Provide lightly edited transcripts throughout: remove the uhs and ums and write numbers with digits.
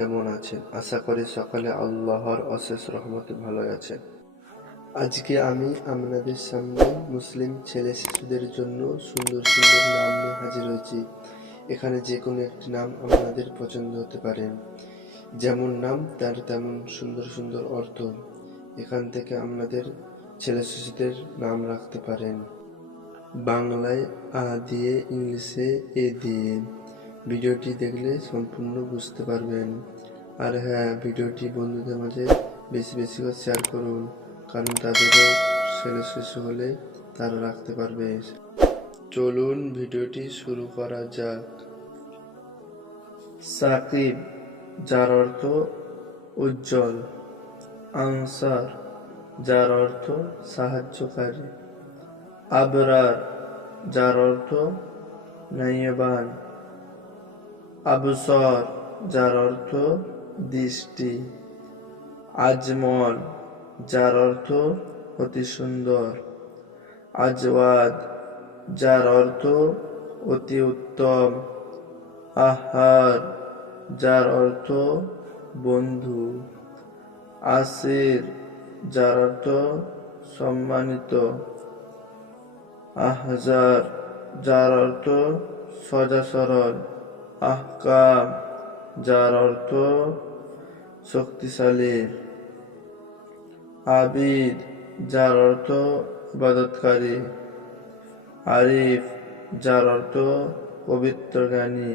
কেমন আছেন? আশা করি সকলে আল্লাহর অশেষ রহমতে ভালো আছেন। আজকে আমি আপনাদের সামনে মুসলিম ছেলে শিশুদের জন্য সুন্দর সুন্দর নাম নিয়ে হাজির হয়েছি। এখানে যে কোনো একটি নাম আপনাদের পছন্দ হতে পারে। যেমন নাম তার তেমন সুন্দর সুন্দর অর্থ। এখান থেকে আপনাদের ছেলে শিশুদের নাম রাখতে পারেন। বাংলায় আ দিয়ে, ইংলিশে এ দিয়ে। ভিডিওটি দেখলে সম্পূর্ণ বুঝতে পারবেন। আর হ্যাঁ, ভিডিওটি বন্ধুদের মাঝে বেশি বেশি করে শেয়ার করুন, কারণ তাদেরও ছেলে শিশু হলে তারা রাখতে পারবে। চলুন ভিডিওটি শুরু করা যাক। সাকিব, যার অর্থ উজ্জ্বল। আনসার, যার অর্থ সাহায্যকারী। আবরার, যার অর্থ ন্যায়বান। আবসর, যার অর্থ দৃষ্টি। আজমল, যার অর্থ অতি সুন্দর। আজওয়াদ, যার অর্থ অতি উত্তম। আহার, যার অর্থ বন্ধু। আসির, যার অর্থ সম্মানিত। আহজার, যার অর্থ সোজা সরল। আহকাম, যার অর্থ শক্তিশালী। আবিদ, যার অর্থ ইবাদতকারী। আরিফ, যার অর্থ পবিত্র জ্ঞানী।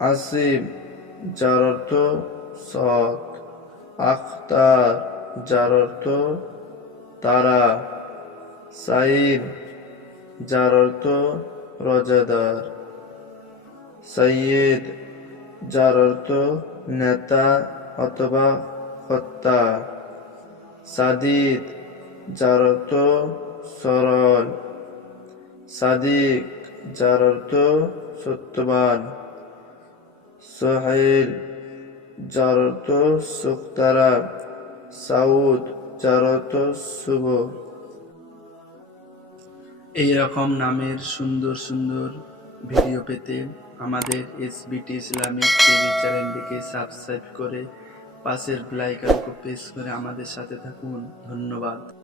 আসিম, যার অর্থ সৎ। আখতার, যার অর্থ তারা। সাইদ, যার অর্থ রোজাদার। সৈয়দ, যার অর্থ নেতা অথবা কর্তা। সাদিদ, যার অর্থ সরল। সাদিক, যার অর্থ সত্যবান। সোহেল, যার অর্থ সুখতারা। সাউদ, যার অর্থ শুভ। এইরকম নামের সুন্দর সুন্দর ভিডিও পেতে আমাদের এসবিটি ইসলামিক টিভি চ্যানেলটিকে সাবস্ক্রাইব করে পাশের বেল আইকনকে প্রেস করে আমাদের সাথে থাকুন। ধন্যবাদ।